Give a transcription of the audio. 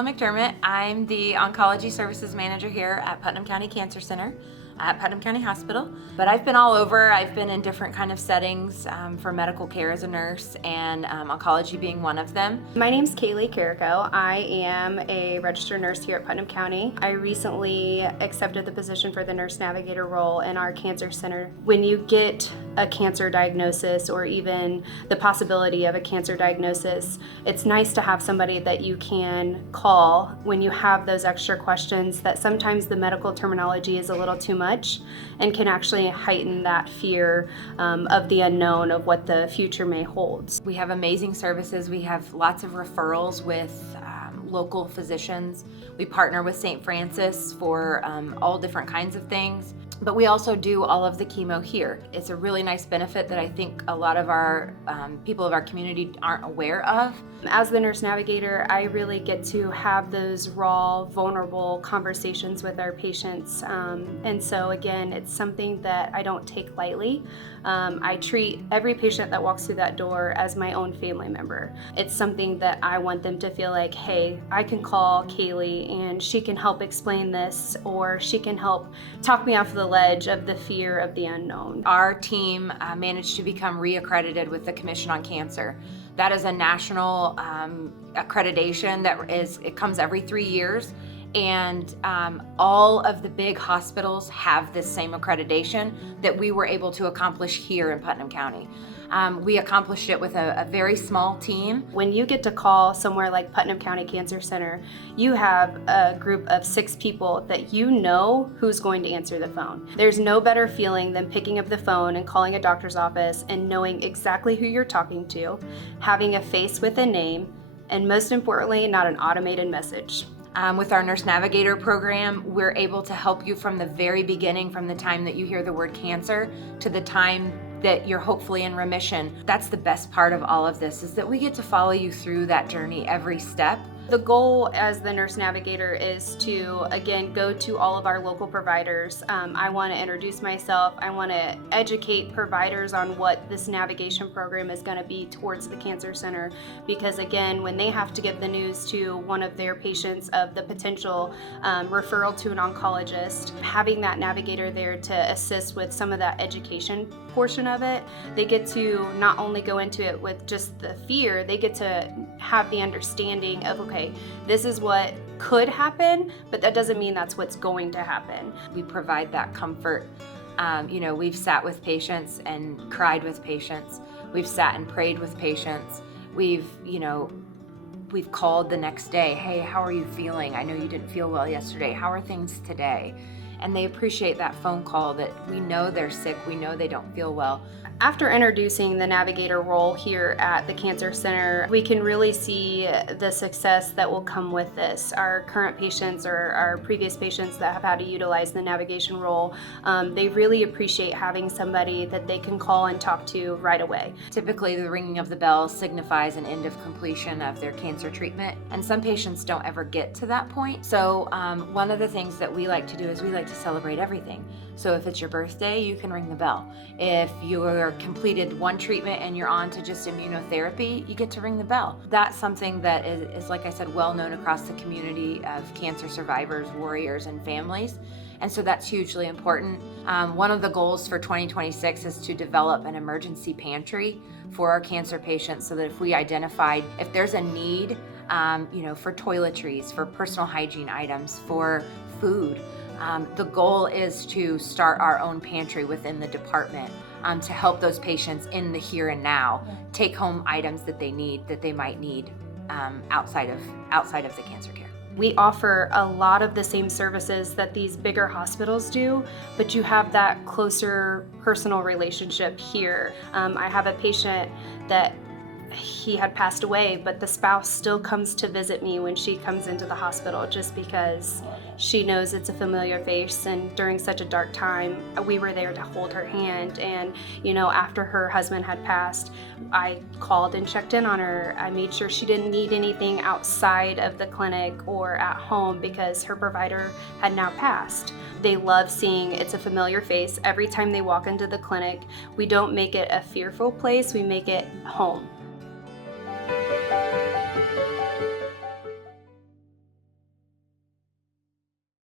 Kayla McDermott. I'm the Oncology Services Manager here at Putnam County Cancer Center at Putnam County Hospital. But I've been all over. I've been in different kind of settings for medical care as a nurse, and oncology being one of them. My name's Kaylee Carrico. I am a registered nurse here at Putnam County. I recently accepted the position for the nurse navigator role in our cancer center. When you get a cancer diagnosis or even the possibility of a cancer diagnosis, it's nice to have somebody that you can call when you have those extra questions that sometimes the medical terminology is a little too much and can actually heighten that fear of the unknown of what the future may hold. We have amazing services. We have lots of referrals with local physicians. We partner with St. Francis for all different kinds of things. But we also do all of the chemo here. It's a really nice benefit that I think a lot of our people of our community aren't aware of. As the nurse navigator, I really get to have those raw, vulnerable conversations with our patients. And so again, it's something that I don't take lightly. I treat every patient that walks through that door as my own family member. It's something that I want them to feel like, hey, I can call Kaylee and she can help explain this, or she can help talk me off the ledge of the fear of the unknown. Our team managed to become re-accredited with the Commission on Cancer. That is a national accreditation it comes every 3 years. And all of the big hospitals have this same accreditation that we were able to accomplish here in Putnam County. We accomplished it with a very small team. When you get to call somewhere like Putnam County Cancer Center, you have a group of 6 people that you know who's going to answer the phone. There's no better feeling than picking up the phone and calling a doctor's office and knowing exactly who you're talking to, having a face with a name, and most importantly, not an automated message. With our Nurse Navigator program, we're able to help you from the very beginning, from the time that you hear the word cancer to the time that you're hopefully in remission. That's the best part of all of this, is that we get to follow you through that journey every step. The goal as the nurse navigator is to, again, go to all of our local providers. I want to introduce myself. I want to educate providers on what this navigation program is going to be towards the cancer center, because again, when they have to give the news to one of their patients of the potential referral to an oncologist, having that navigator there to assist with some of that education portion of it, they get to not only go into it with just the fear, they get to have the understanding of, okay, this is what could happen, but that doesn't mean that's what's going to happen. We provide that comfort. We've sat with patients and cried with patients. We've sat and prayed with patients. We've called the next day, hey, how are you feeling? I know you didn't feel well yesterday. How are things today? And they appreciate that phone call, that we know they're sick, we know they don't feel well. After introducing the navigator role here at the Cancer Center, we can really see the success that will come with this. Our current patients or our previous patients that have had to utilize the navigation role, they really appreciate having somebody that they can call and talk to right away. Typically, the ringing of the bell signifies an end of completion of their cancer treatment, and some patients don't ever get to that point. So one of the things that we like to do is we like to celebrate everything. So if it's your birthday, you can ring the bell. If you're completed one treatment and you're on to just immunotherapy, you get to ring the bell. That's something that is, like I said, well known across the community of cancer survivors, warriors, and families. And so that's hugely important. One of the goals for 2026 is to develop an emergency pantry for our cancer patients, so that if we identified, if there's a need, for toiletries, for personal hygiene items, for food, the goal is to start our own pantry within the department to help those patients in the here and now take home items that they might need outside of the cancer care. We offer a lot of the same services that these bigger hospitals do, but you have that closer personal relationship here. I have a patient that he had passed away, but the spouse still comes to visit me when she comes into the hospital, just because she knows it's a familiar face, and during such a dark time, we were there to hold her hand. And after her husband had passed, I called and checked in on her. I made sure she didn't need anything outside of the clinic or at home, because her provider had now passed. They love seeing it's a familiar face every time they walk into the clinic. We don't make it a fearful place, we make it home.